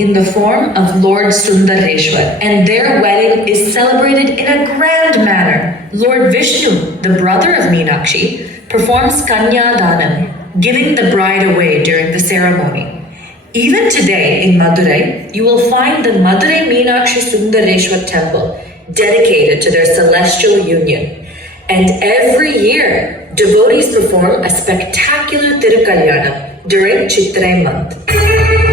in the form of Lord Sundareshwar, and their wedding is celebrated in a grand manner. Lord Vishnu, the brother of Meenakshi, performs Kanya Danam, giving the bride away during the ceremony. Even today in Madurai, you will find the Madurai Meenakshi Sundareshwar temple dedicated to their celestial union. And every year, devotees perform a spectacular Tirukalyanam during Chitrai month.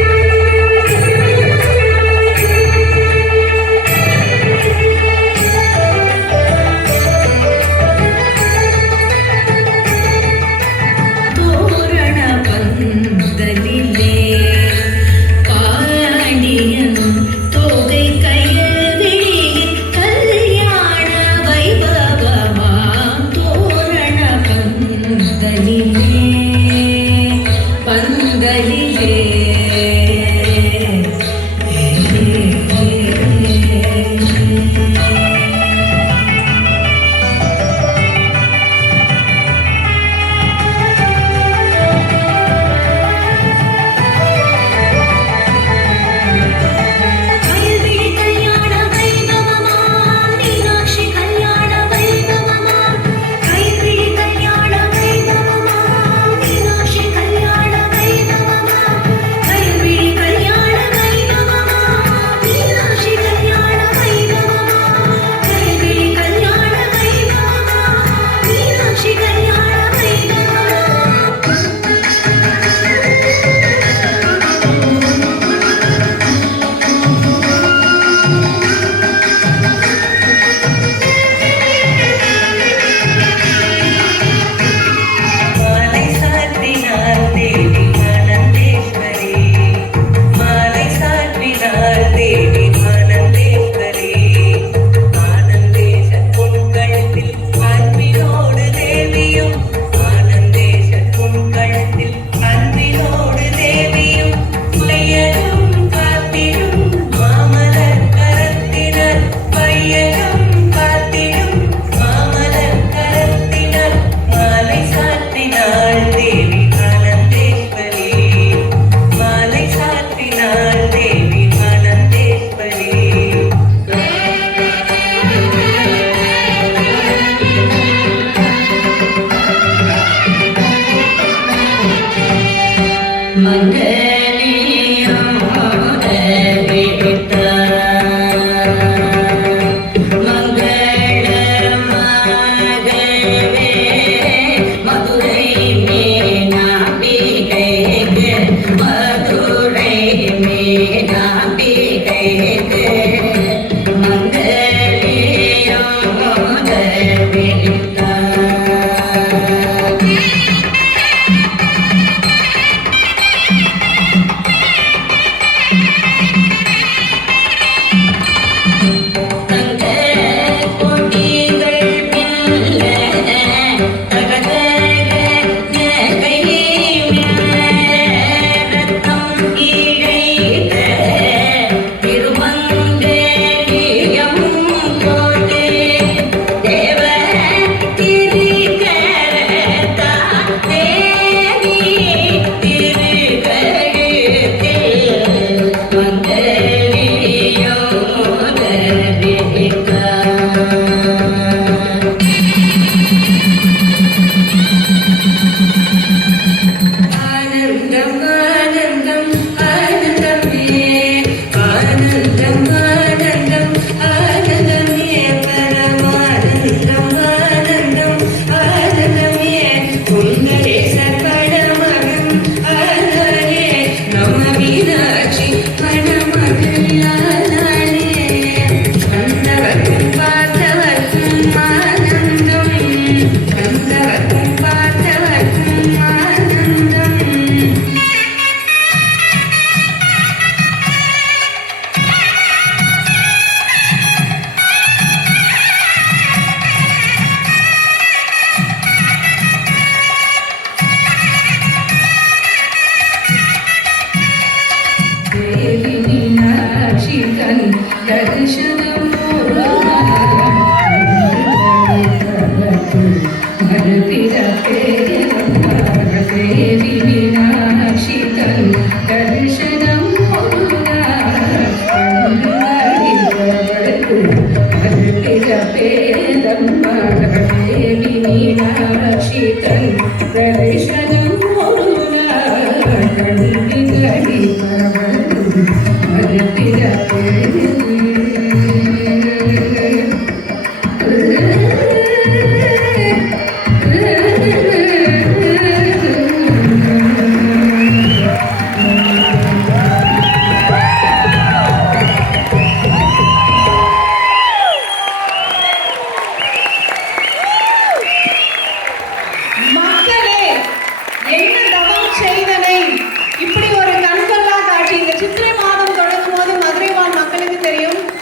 देवी मीनाक्षी तन दर्शनम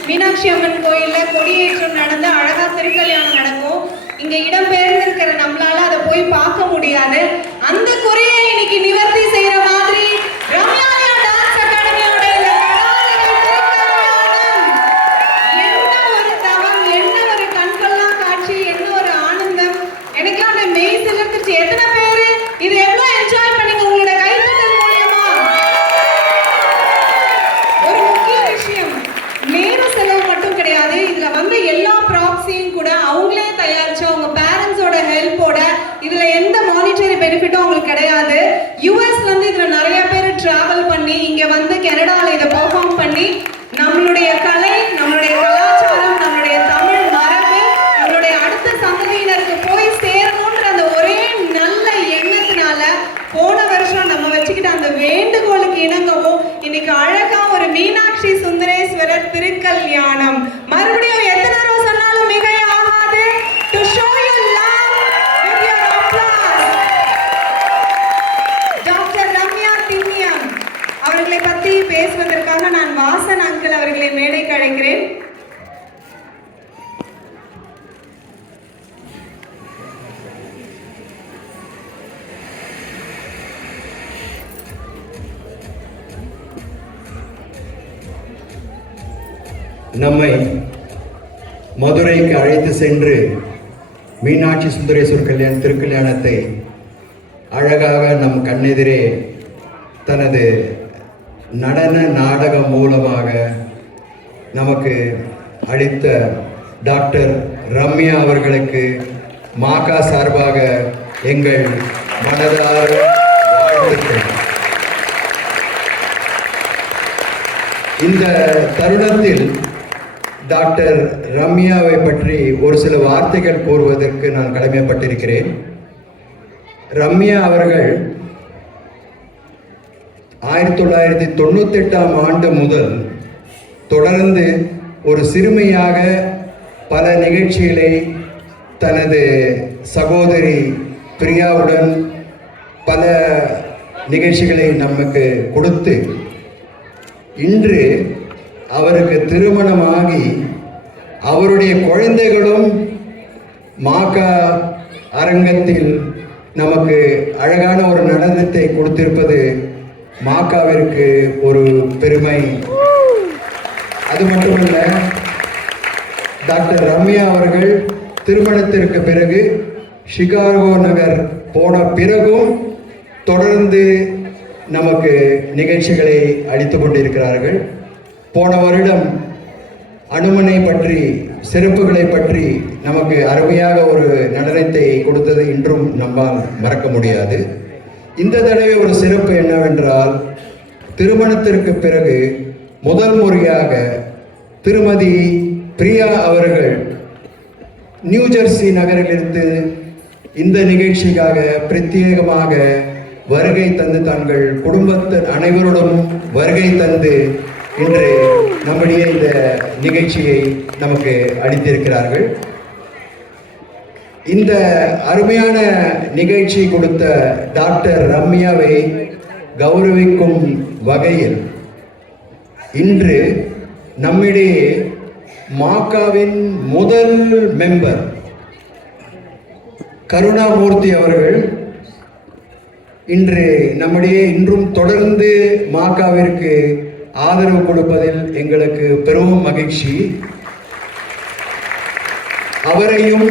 மீனாட்சி அம்மன் கோயில்ல கொடியேற்றம் நடந்து அழகா திருக்கல்யாணம் நடக்கும். இங்க இடம்பெயர்ந்திருக்கிற நம்மளால அதை போய் பார்க்க முடியாது. அந்த குறையை இன்னைக்கு நிவர்த்தி செய்யற மாதிரி ரம்யாலயா டான்ஸ் அகாடமியோட இந்த என்ன ஒரு தவம், என்ன ஒரு கண்கொள்ளா காட்சி, என்ன ஒரு ஆனந்தம். எனக்குலாம் அந்த மெய் சிலிர்த்துச்சு. எத்தனை பேரு இது எவ்வளவு என்ஜாய் பண்ணீங்க உங்களோட கைத்தட்டல் மூலியமா? ஒரு முக்கிய விஷயம், நேர செலவு மட்டும் கிடையாது. இதுல வந்து எல்லா ப்ராப்ஸையும் கூட அவங்களே தயாரிச்சு அவங்க பேரண்ட்ஸோட ஹெல்ப்போட, இதுல எந்த மானிட்டரி பெனிஃபிட்டும் அவங்களுக்கு கிடையாது. யூஎஸ்ல இருந்து இதுல நிறைய பேர் டிராவல் பண்ணி இங்க வந்து கனடால இதை பெர்ஃபார்ம் பண்ணி நம்மளுடைய கலை, நம்மளுடைய கலாச்சாரம், நம்மளுடைய தமிழ் மரபு நம்மளுடைய அடுத்த சந்ததியினருக்கு போய் சேரணும்ன்ற அந்த ஒரே நல்ல எண்ணத்தினால போன வருஷம் நம்ம வச்சுக்கிட்ட அந்த வேண்டுகோளுக்கு இணங்கவும் இன்னைக்கு அழகா ஒரு மீனாட்சி சுந்தரேஸ்வரர் திருக்கல்யாணம். மறுபடியும் எத்தனை தடவை சொன்னாலும் மிகையாகாது. To show your love with your applause. Doctor Ramya Thinniyam அவர்களை பற்றி பேசுவதற்காக நான் வாசன் அங்கிள் அவர்களை மேடைக்கு அழைக்கிறேன். நம்மை மதுரைக்கு அழைத்து சென்று மீனாட்சி சுந்தரேஸ்வர் திருக்கல்யாணத்தை அழகாக நம் கண்ணெதிரே தனது நடன நாடகம் மூலமாக நமக்கு அளித்த டாக்டர் ரம்யா அவர்களுக்கு மாகா சார்பாக எங்கள் மனதார வாழ்த்துக்கள். இந்த தருணத்தில் டாக்டர் ரம்யாவை பற்றி ஒரு சில வார்த்தைகள் கூறுவதற்கு நான் கடமைப்பட்டிருக்கிறேன். ரம்யா அவர்கள் 1998ஆம் ஆண்டு முதல் தொடர்ந்து ஒரு சிறுமியாக பல நிகழ்ச்சிகளை தனது சகோதரி பிரியாவுடன் பல நிகழ்ச்சிகளை நமக்கு கொடுத்து இன்று அவருக்கு திருமணமாகி அவருடைய குழந்தைகளும் மாகா அரங்கத்தில் நமக்கு அழகான ஒரு நடனத்தை கொடுத்திருப்பது மாகாவிற்கு ஒரு பெருமை. அது மட்டுமல்ல, டாக்டர் ரம்யா அவர்கள் திருமணத்திற்கு பிறகு சிகாகோ நகர் போன பிறகும் தொடர்ந்து நமக்கு நிகழ்ச்சிகளை அளித்து கொண்டிருக்கிறார்கள். போன வருடம் அனுமனை பற்றி, சிறப்புகளை பற்றி நமக்கு அருமையாக ஒரு நடனத்தை கொடுத்தது இன்றும் நம்மால் மறக்க முடியாது. இந்த தடவை ஒரு சிறப்பு என்னவென்றால், திருமணத்திற்கு பிறகு முதல் முறையாக திருமதி பிரியா அவர்கள் நியூஜெர்சி நகரிலிருந்து இந்த நிகழ்ச்சிக்காக பிரத்யேகமாக வருகை தந்து தங்கள் குடும்பத்தின் அனைவருடன் வருகை தந்து இன்று நம்முடைய இந்த நிகழ்ச்சியை நமக்கு அளித்திருக்கிறார்கள். இந்த அருமையான நிகழ்ச்சி கொடுத்த டாக்டர் ரம்யாவை கௌரவிக்கும் வகையில் இன்று நம்மிடையே மாகாவின் முதல் மெம்பர் கருணாமூர்த்தி அவர்கள் இன்று நம்முடைய இன்றும் தொடர்ந்து மாகாவிற்கு ஆதரவு கொடுப்பதில் எங்களுக்கு பெரும் மகிழ்ச்சி. அவரையும்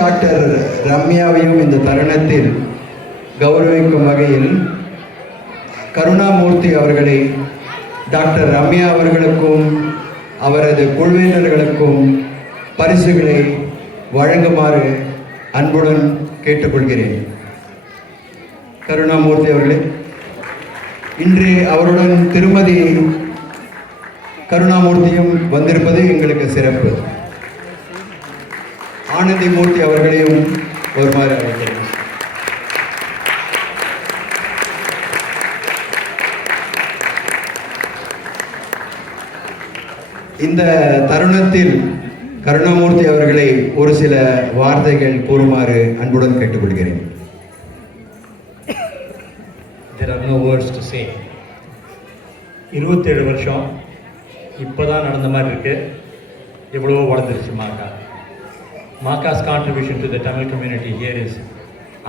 டாக்டர் ரம்யாவையும் இந்த தருணத்தில் கௌரவிக்கும் வகையில் கருணாமூர்த்தி அவர்களை டாக்டர் ரம்யா அவர்களுக்கும் அவரது குழுவினர்களுக்கும் பரிசுகளை வழங்குமாறு அன்புடன் கேட்டுக்கொள்கிறேன். கருணாமூர்த்தி அவர்களே, இன்று அவருடன் திருமதி கருணாமூர்த்தியும் வந்திருப்பது எங்களுக்கு சிறப்பு. ஆனந்தி மூர்த்தி அவர்களையும் வருமாறு அழைக்கிறேன். இந்த தருணத்தில் கருணாமூர்த்தி அவர்களை ஒரு சில வார்த்தைகள் கூறுமாறு அன்புடன் கேட்டுக்கொள்கிறேன். There are no words to say. 27 வருஷம் இப்போதான் நடந்த மாதிரி இருக்கு. எவ்வளவோ வளர்ந்துருச்சு maca. Maka's contribution to the Tamil community here is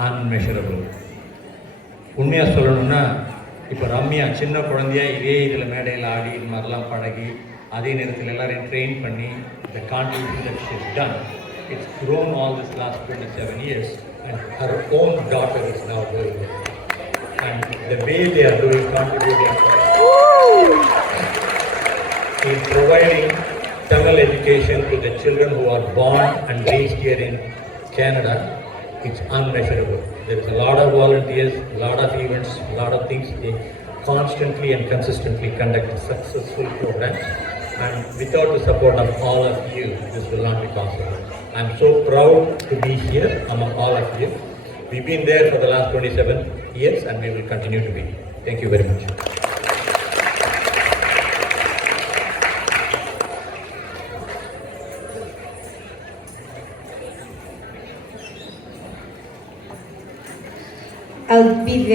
unmeasurable. உண்மையாக சொல்லணும்னா இப்போ ரம்யா சின்ன குழந்தையா இதே இதில் மேடையில் ஆடி இது மாதிரிலாம் பழகி அதே நேரத்தில் எல்லாரையும் ட்ரெயின் பண்ணி the contribution that she has done, it's grown all this last 27 years and her own daughter is now doing it. And the way they are doing contributing in providing Tamil education to the children who are born and raised here in Canada, it's unmeasurable. There is a lot of volunteers, a lot of events, a lot of things. They constantly and consistently conduct successful programs, and without the support of all of you, this will not be possible. I'm so proud to be here among all of you. We've been there for the last 27 years and we will continue to be. Thank you very much. I'll be there.